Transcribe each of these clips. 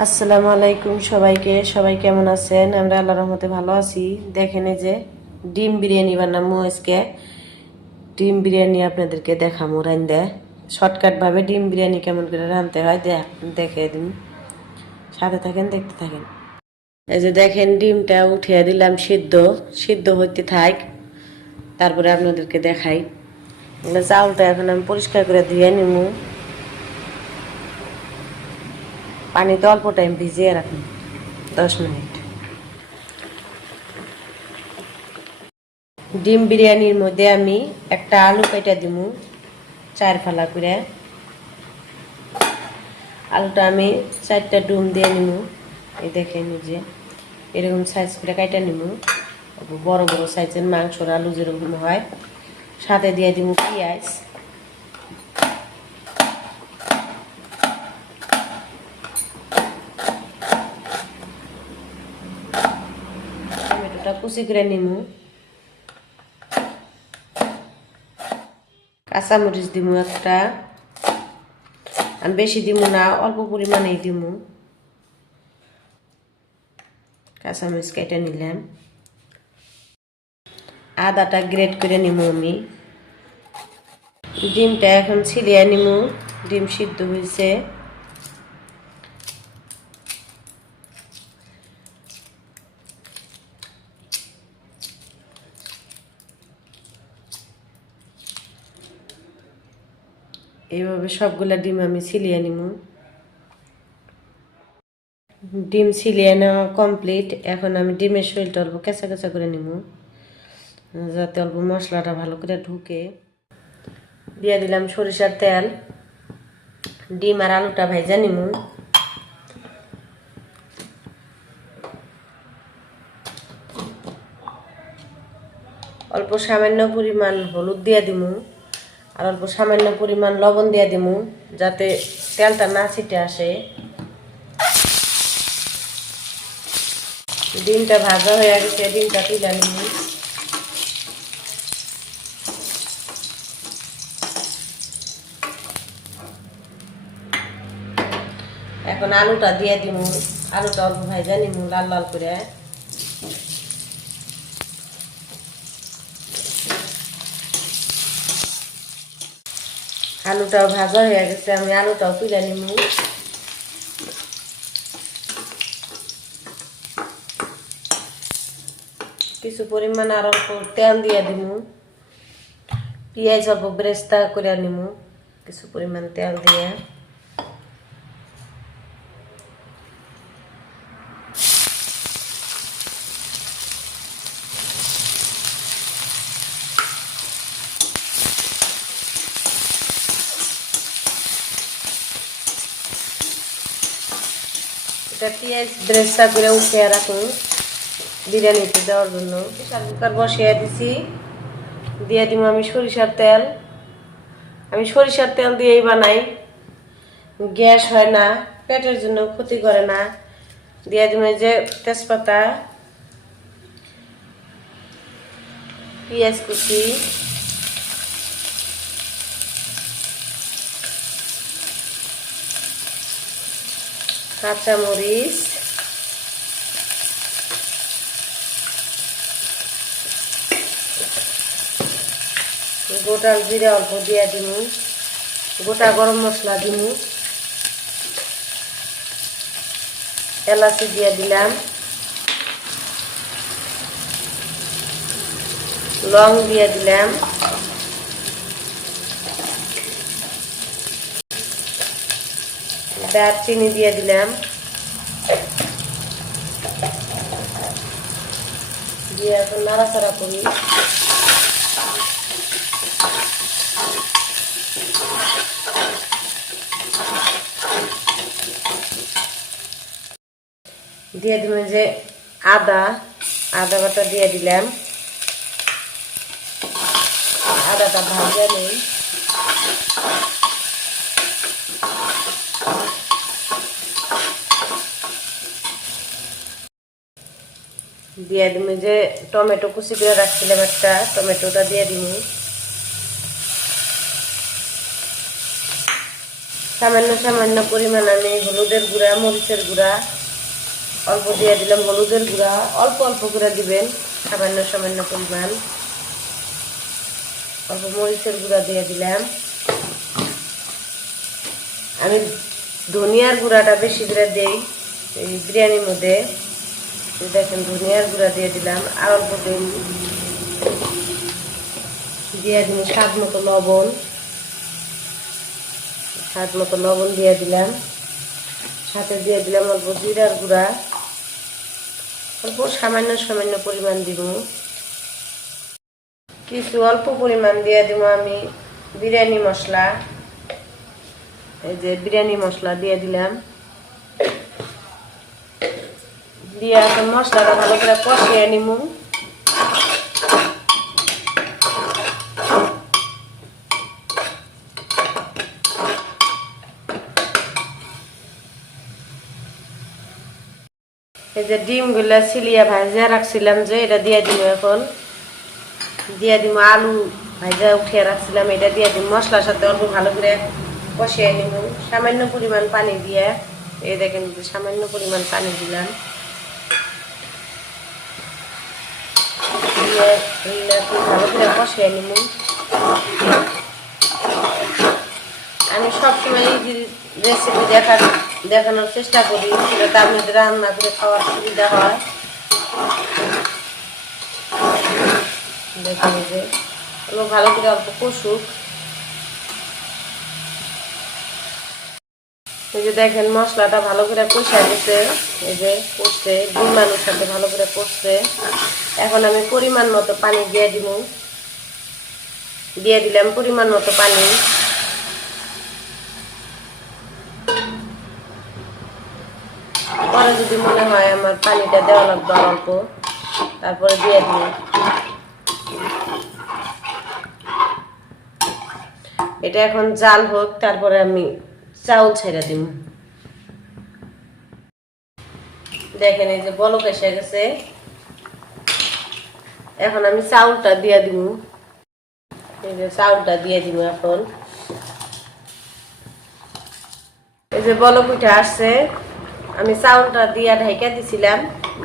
আসসালামু আলাইকুম সবাইকে। সবাই কেমন আছেন? আমরা আল্লাহর রহমতে ভালো আছি। দেখেন এই যে ডিম বিরিয়ানি বানাবো আজকে। ডিম বিরিয়ানি আপনাদেরকে দেখাবো রান্দা। শর্টকাট ভাবে ডিম বিরিয়ানি কেমন করে রাঁধতে হয় দেখে দিন। সাথে থাকেন, দেখতে থাকেন। এই যে দেখেন ডিমটা উঠিয়ে দিলাম, সিদ্ধ সিদ্ধ হইতে থাক, তারপরে আপনাদেরকে দেখাই। চাউলটা এখন আমি পরিষ্কার করে ধুয়ে নিব। পানিতে অল্প টাইম ভিজিয়ে রাখুন, 10 মিনিট। ডিম বিরিয়ানির মধ্যে আমি একটা আলু কেটে দিব 4 ফালা করে। আলুটা আমি 4টা ডিম দিয়ে নিব। এই দেখেন যে এরকম সাইজ করে কেটে নিব, বড় বড় সাইজের মাংসর আলু যেরকম হয়। সাথে দিয়ে দিব পেঁয়াজ, টমেটোটা কুচি করে নিব, কাঁচামরিচ দিব একটা, আমি বেশি দিব না, অল্প পরিমাণেই দিব। কাঁচামরিচ কেটে নিলাম। আদাটা গ্রেট করে নিব আমি। ডিমটা এখন ছিলিয়ে নিব। ডিম সিদ্ধ হয়েছে। এইভাবে সবগুলা ডিম আমি ছিলিয়ে নিব। ডিম ছিলিয়ে নেওয়া কমপ্লিট। এখন আমি ডিমের শরীরটা অল্প কেঁচা কেঁচা করে নিব, যাতে অল্প মশলাটা ভালো করে ঢুকে। দিয়ে দিলাম সরিষার তেল। ডিম আর আলুটা ভেজে নিব। অল্প সামান্য পরিমাণ হলুদ দিয়ে দিব, আর অল্প সামান্য পরিমাণ লবণ দিয়ে দিব, যাতে তেলটা না ছিটে আসে। ডিমটা ভাজা হয়ে গেছে, ডিমটা তুলে নিব। এখন আলুটা দিয়ে দিব। আলুটা অল্প ভাজা নিব লাল লাল করে। আলুটাও ভাজা হয়ে গেছে, আমি আলুটাও তুলে নিব। কিছু পরিমাণ আর অল্প তেল দিয়ে দিব। পেঁয়াজ অল্প বেরেস্তা করে নিব কিছু পরিমাণ তেল দিয়ে। এটা পেঁয়াজ বেরেস্তা করে উঠিয়ে রাখুন বিরিয়ানিতে দেওয়ার জন্য। প্রেসার কুকার বসিয়ে দিছি। দিয়ে দিব আমি সরিষার তেল। আমি সরিষার তেল দিয়েই বানাই, গ্যাস হয় না, পেটের জন্য ক্ষতি করে না। দিয়ে দিব যে তেজপাতা, পেঁয়াজ কুচি, কাঁচামরিচ, গোটা জিরে অল্প দিয়ে দিব, গোটা গরম মশলা দিব, এলাচি দিয়ে দিলাম, লং দিয়ে দিলাম, দারচিনি দিয়ে দিলাম। দিয়ে এখন নাড়াচাড়া করি। দিয়ে দিলাম যে আদা বাটা দিয়ে দিলাম। আদাটা ভাজা নেই। দিয়ে দিব যে টমেটো কুচি করে রাখছিলাম একটা, টমেটোটা দিয়ে দিব। সামান্য সামান্য পরিমাণ আমি হলুদের গুঁড়া, মরিচের গুঁড়া অল্প দিয়ে দিলাম। হলুদের গুঁড়া অল্প অল্প করে দিবেন, সামান্য সামান্য পরিমাণ। অল্প মরিচের গুঁড়া দিয়ে দিলাম। আমি ধনিয়ার গুঁড়াটা বেশি করে দেই এই বিরিয়ানির মধ্যে। দেখেন ধনিয়ার গুঁড়া দিয়ে দিলাম, আর অল্প দিন দিয়ে দিন স্বাদ মতো লবণ। স্বাদ মতো লবণ দিয়ে দিলাম, সাথে দিয়ে দিলাম অল্প জিরার গুঁড়া, অল্প সামান্য সামান্য পরিমাণ দিব। কিছু অল্প পরিমাণ দিয়ে দিব আমি বিরিয়ানি মশলা। এই যে বিরিয়ানি মশলা দিয়ে দিলাম। দিয়ে এখন মশলাটা ভালো করে কষিয়ে নিব। এই যে ডিমগুলা ছিলিয়া ভাজা রাখছিলাম, যে এটা দিয়ে দিব। এখন দিয়ে দিব আলু ভাজা উঠিয়ে রাখছিলাম, এটা দিয়ে দিব। মশলার সাথে অল্প ভালো করে কষিয়ে নিব সামান্য পরিমাণ পানি দিয়ে। এই দেখেন সামান্য পরিমাণ পানি দিলাম। দিয়ে ভালো করে কষিয়ে নিব। আমি সবসময় এই রেসিপি দেখানোর চেষ্টা করি, যাতে আপনাদের রান্না করে খাওয়ার সুবিধা হয়। দেখেন যে ভালো করে অল্প কষুক। এই যে দেখেন মশলাটা ভালো করে কষা গেছে। এই যে কষছে, ডিম আলুর সাথে ভালো করে কষছে। এখন আমি পরিমাণ মতো পানি দিয়ে দিব। দিয়ে দিলাম পরিমাণ মতো পানি। পরে যদি মনে হয় আমার পানিটা দেওয়া লাগবে অল্প, তারপরে দিয়ে দিব। এটা এখন জাল হোক, তারপরে আমি চাউল ছেড়ে দিব। দেখেন এই যে বলক এসে গেছে। এখন আমি চাউলটা দিয়ে দিব। এই যে চাউলটা দিয়ে দিব এখন। এই যে বলক উঠে আসছে, আমি চাউলটা দিয়ে ঢাইকা দিছিলাম,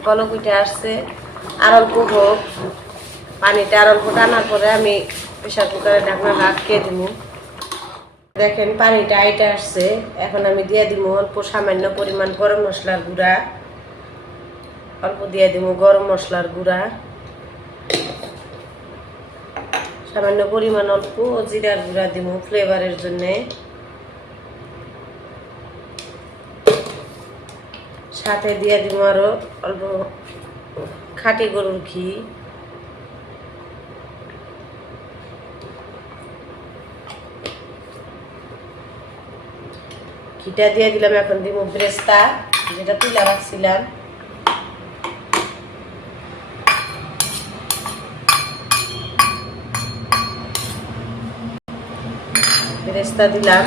বলক উঠে আসছে। আর অল্প হোক, পানিটা আর অল্প টানার পরে আমি প্রেসার কুকারে ঢাকনা আটকে দিব। দেখেন পানিটা আইটা আসছে। এখন আমি দিয়ে দিব অল্প সামান্য পরিমাণ গরম মশলার গুঁড়া। অল্প দিয়ে দিব গরম মশলার গুঁড়া, সামান্য পরিমাণ অল্প জিরার গুঁড়া দিব ফ্লেভারের জন্যে। সাথে দিয়ে দিব আরো অল্প খাঁটি গরুর ঘি। ঘিটা দিয়ে দিলাম। এখন দিব ব্রেস্তা, যেটা তুলে রাখছিলাম। ব্রেস্তা দিলাম।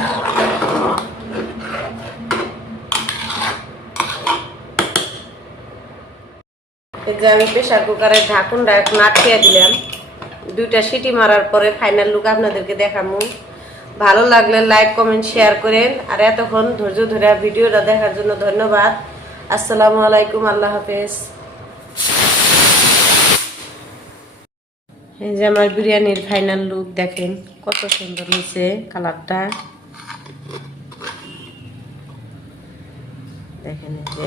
এই যে আমি প্রেসার কুকারের ঢাকুনটা এখন আটকে দিলাম। 2টা সিটি মারার পরে ফাইনাল লুক আপনাদেরকে দেখাবো। ভালো লাগলে লাইক কমেন্ট শেয়ার করেন। আর এতক্ষণ ধৈর্য ধরে ভিডিওটা দেখার জন্য ধন্যবাদ। আসসালামু আলাইকুম, আল্লাহ হাফেজ। এই যে আমার বিরিয়ানির ফাইনাল লুক দেখেন, কত সুন্দর হয়েছে কালারটা। দেখেন এই যে